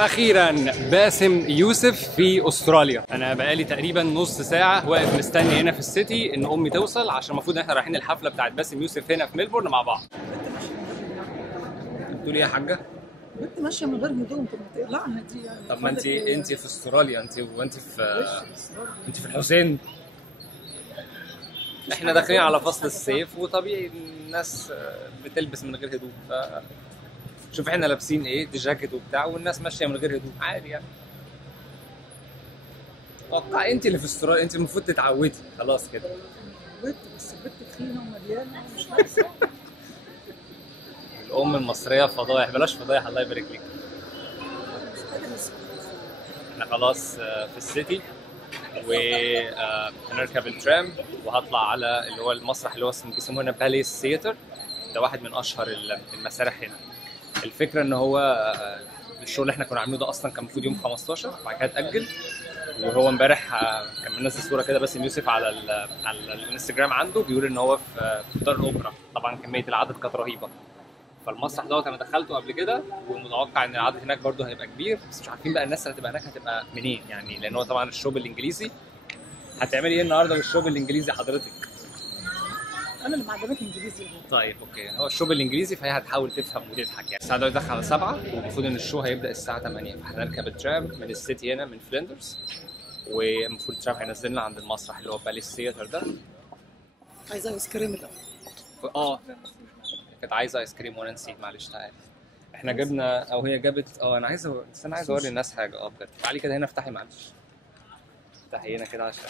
واخيرا باسم يوسف في استراليا. انا بقالي تقريبا نص ساعه واقف مستني هنا في السيتي ان امي توصل، عشان المفروض ان احنا رايحين الحفله بتاعت باسم يوسف هنا في ميلبورن مع بعض. بتقولي ايه يا حاجه؟ بنت ماشيه من غير هدوم، طب ما تقلعها دي يعني. طب ما انت في استراليا، انت في الحسين. احنا داخلين على فصل الصيف وطبيعي الناس بتلبس من غير هدوم، ف شوف احنا لابسين ايه، دي جاكيت وبتاع، والناس ماشيه من غير هدوم عادي يعني. اتوقع انت اللي في استراليا، انت المفروض تتعودي خلاص كده. اتعودت، بس البنت تخينه ومليانه ومش لابسه. الام المصريه فضايح، بلاش فضايح الله يبارك لك. احنا خلاص في السيتي وهنركب الترام وهطلع على اللي هو المسرح اللي هو بيسموه هنا باليس ثياتر. ده واحد من اشهر المسارح هنا. الفكره ان هو الشغل اللي احنا كنا عاملينه ده اصلا كان المفروض يوم 15، بعد كده اتاجل. وهو امبارح كان منزل صوره كده باسم يوسف على الانستجرام عنده، بيقول ان هو في دار الاوبرا. طبعا كميه العدد كانت رهيبه. فالمسرح دوت انا دخلته قبل كده، ومتوقع ان العدد هناك برده هيبقى كبير، بس مش عارفين بقى الناس اللي هتبقى هناك هتبقى منين يعني، لان هو طبعا الشوب الانجليزي. هتعملي ايه النهارده بالشوب الانجليزي حضرتك؟ انا اللي معجباك انجليزي. طيب اوكي، هو الشوب الانجليزي فهي هتحاول تفهم وتضحك يعني. الساعه دلوقتي داخله على 7 والمفروض ان الشو هيبدا الساعه 8، فهنركب الترام من السيتي هنا من فلندرز، والمفروض الترام هينزلنا عند المسرح اللي هو باليس ثياتر ده. عايزه ايس كريم الاول. كانت عايزه ايس كريم وانا نسيت، معلش تعالي. احنا جبنا او هي جابت انا عايز اوري الناس حاجه. بجد تعالي كده هنا، افتحي معلش. افتحي هنا كده، عشان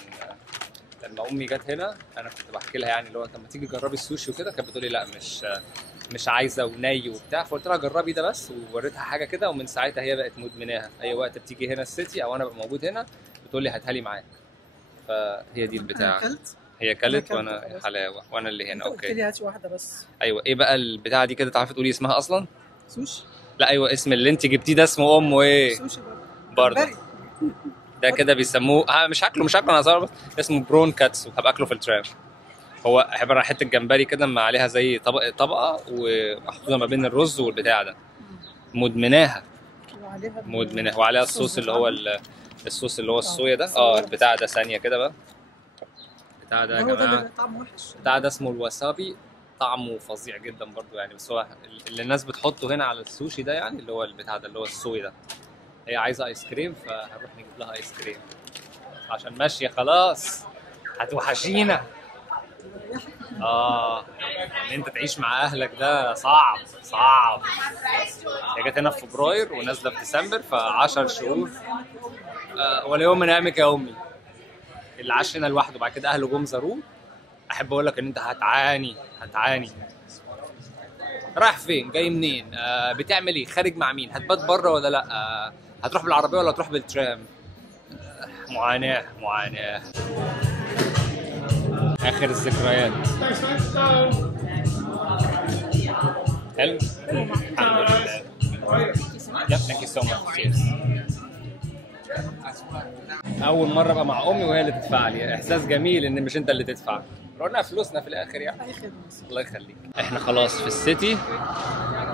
لما امي جت هنا انا كنت بحكي لها يعني اللي هو طب ما تيجي جربي السوشي وكده، كانت بتقولي لا مش عايزه وني وبتاع، فقلت لها جربي ده بس، ووريتها حاجه كده، ومن ساعتها هي بقت مدمناها. اي وقت بتيجي هنا السيتي او انا ببقى موجود هنا بتقول لي هاتها لي معاك. فهي دي البتاعه. هي كلت وانا حلاوه وانا اللي هنا. اوكي قلت لي هاتي واحده بس. ايوه. ايه بقى البتاعه دي كده، تعرفي تقولي اسمها اصلا؟ سوشي. لا ايوه، اسم اللي انت جبتيه ده اسمه امه ايه؟ سوشي برضه. ده كده بيسموه مش هاكله انا صار، بس اسمه برون كاتسو، هبقى اكله في الترام. هو عباره عن حته جمبري كده ما عليها زي طبقه ومحطوطه ما بين الرز والبتاع ده. مدمناها. وعليها الصوص اللي هو الصوص اللي هو الصويا ده. البتاع ده ثانيه كده بقى. البتاع ده يا جماعه طعمه وحش. البتاع ده اسمه الواسابي، طعمه فظيع جدا برضو يعني. بس هو اللي الناس بتحطه هنا على السوشي ده يعني اللي هو البتاع ده اللي هو الصويا ده. هي عايزه ايس كريم، فهنروح نجيب لها ايس كريم عشان ماشيه خلاص هتوحشينا. ان انت تعيش مع اهلك ده صعب. هي جت هنا في فبراير ونازله في ديسمبر، ف10 شهور. ولا يوم من ايامك يا امي. اللي عاش هنا لوحده بعد كده اهله جم زاروه، احب اقول لك ان انت هتعاني. رايح فين؟ جاي منين؟ بتعمل ايه؟ خارج مع مين؟ هتبات بره ولا لا؟ هتروح بالعربيه ولا هتروح بالترام؟ معاناه. اخر الذكريات. حلو. الحمد لله. ثانك يو سو ماتش. اول مره ابقى مع امي وهي اللي تدفع لي، احساس جميل ان مش انت اللي تدفع. رحنا فلوسنا في الاخر يعني. الله يخليك. احنا خلاص في السيتي،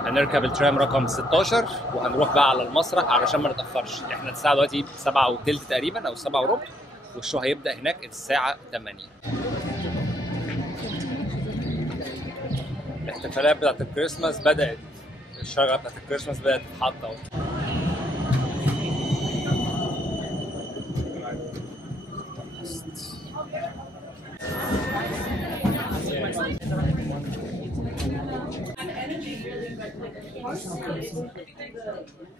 هنركب الترام رقم 16 وهنروح بقى على المسرح علشان ما نتاخرش. احنا الساعه دلوقتي 7:15 تقريبا او 7:15، والشو هيبدا هناك الساعه 8. الاحتفالات بتاعت الكريسماس بدات، الشجره بتاعت الكريسماس بدات تتحط اهو.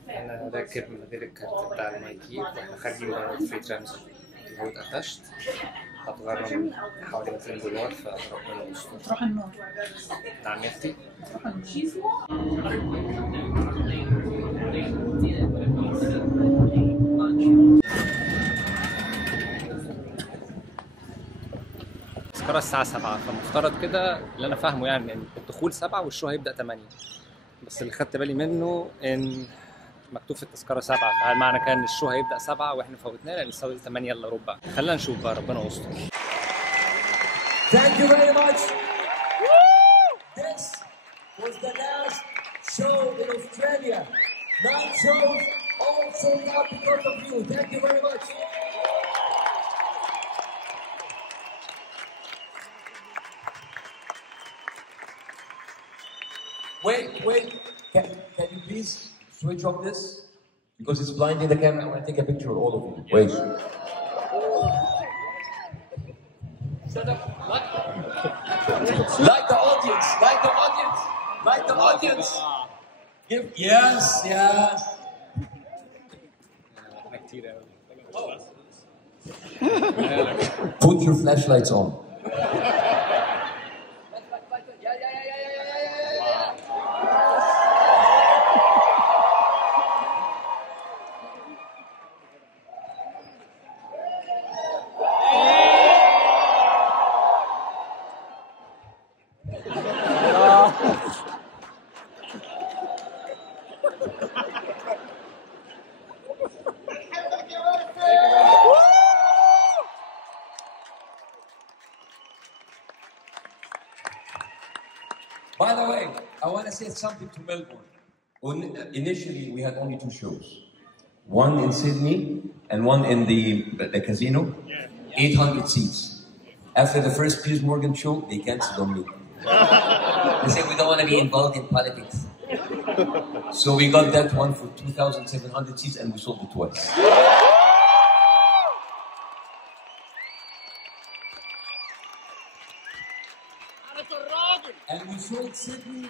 انا راكب من غير الكارت بتاع المايكيب، واحنا خارجين بره فري ترانزيت. لو اتقفشت هتغرم حوالي $200، فربنا يستر. تروح النار. نعم يا اختي. التذكرة الساعة 7، فمفترض كده اللي أنا فاهمه يعني إن الدخول 7 والشو هيبدأ 8. بس اللي خدت بالي منه إن مكتوب في التذكرة 7، فهل معنى كان الشو هيبدأ 7 وإحنا فوتناه لأن الساعة 8 إلا ربع. خلينا نشوف بقى، ربنا يستر. Thank you very much. This was the last show in Australia. 9 shows, all sold out because of you. Thank you very much. Wait. Can you please switch off this? Because it's blinding the camera. I want to take a picture of all of you. Wait. Shut up. What? Like the audience. Like the audience. Like the audience. Yes. Put your flashlights on. By the way, I want to say something to Melbourne. Initially, we had only 2 shows. One in Sydney and one in the casino. 800 seats. After the first Piers Morgan show, they canceled on me. They said, we don't want to be involved in politics. So we got that one for 2,700 seats and we sold it twice. And we sold Sydney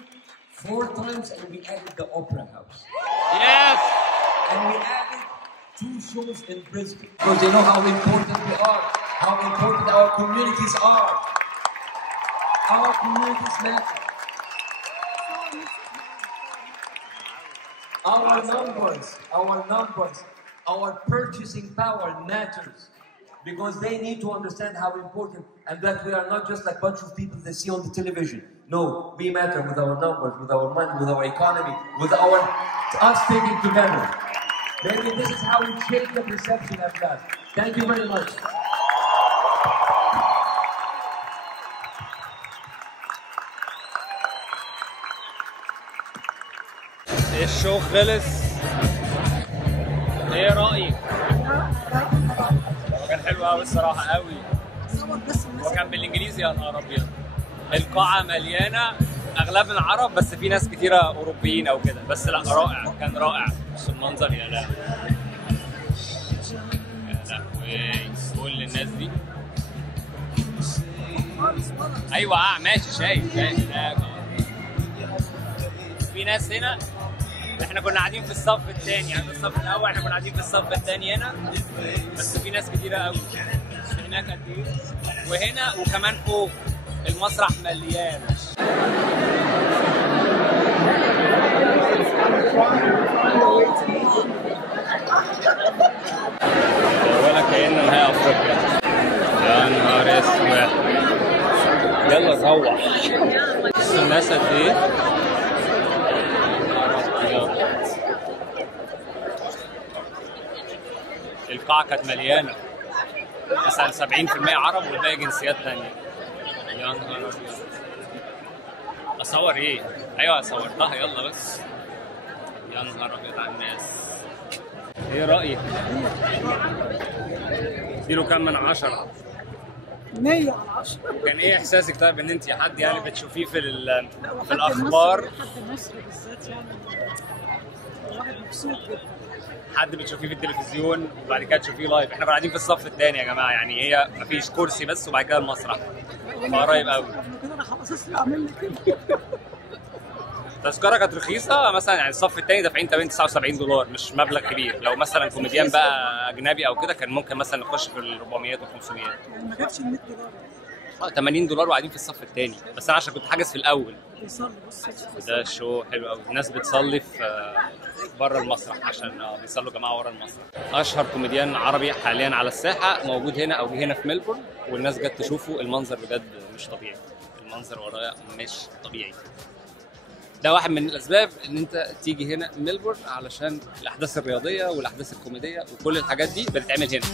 4 times and we added the Opera House. Yes! And we added 2 shows in Brisbane. Because they know how important we are, how important our communities are. Our communities matter. Our numbers, our purchasing power matters. Because they need to understand how important and that we are not just like a bunch of people they see on the television. No, we matter with our numbers, with our money, with our economy, with us sticking together. Maybe this is how we change the perception of that. Thank you very much. الشو خلص. ايه رأيك؟ كان حلو قوي الصراحة قوي. وكان بالانجليزي يا نهار ابيض. القاعة مليانة اغلبنا عرب بس في ناس كتيرة اوروبيين او كده، بس لا رائع، كان رائع. بس المنظر يا لهوي. يا لهوي كل الناس دي. ايوه ماشي شايف في ناس هنا. احنا كنا قاعدين في الصف الثاني، يعني الصف الاول احنا كنا قاعدين في الصف الثاني هنا، بس في ناس كتيره قوي. هناك قد ايه؟ وهنا وكمان فوق المسرح مليان. ولا كأننا نهاية افريقيا. يا نهار اسود. يلا نروح. بصوا الناس قد ايه؟ القاعة كانت مليانة مثلا 70% عرب والباقي جنسيات تانية. يا نهار أبيض. أصور إيه؟ أيوه صورتها يلا بس. يا نهار أبيض على الناس. إيه رأيك؟ اديله كام من 10؟ 100 على 10. كان إيه إحساسك طيب إن أنت حد يعني بتشوفيه في الأخبار؟ حد مصري بالذات يعني الواحد مبسوط جدا. حد بتشوفيه في التلفزيون وبعد كده تشوفيه لايف. احنا كنا قاعدين في الصف الثاني يا جماعه، يعني هي مفيش كرسي بس وبعد كده المسرح قريب قوي. كده انا خلاص اعمل لي كده. التذكره كانت رخيصه مثلا، يعني الصف الثاني دافعين تقريبا $79 مش مبلغ كبير. لو مثلا كوميديان بقى اجنبي او كده كان ممكن مثلا نخش في ال 400 و 500. يعني ما جابش ال $100. $80 وقاعدين في الصف الثاني، بس انا عشان كنت حاجز في الاول. بيصلي بص ده شو حلو قوي. الناس بتصلي في بره المسرح عشان بيصلوا جماعه ورا المسرح. اشهر كوميديان عربي حاليا على الساحه موجود هنا او هنا في ميلبورن، والناس جت تشوفه. المنظر بجد مش طبيعي، المنظر ورايا مش طبيعي. ده واحد من الاسباب ان انت تيجي هنا ميلبورن علشان الاحداث الرياضيه والاحداث الكوميديه وكل الحاجات دي بتتعمل هنا.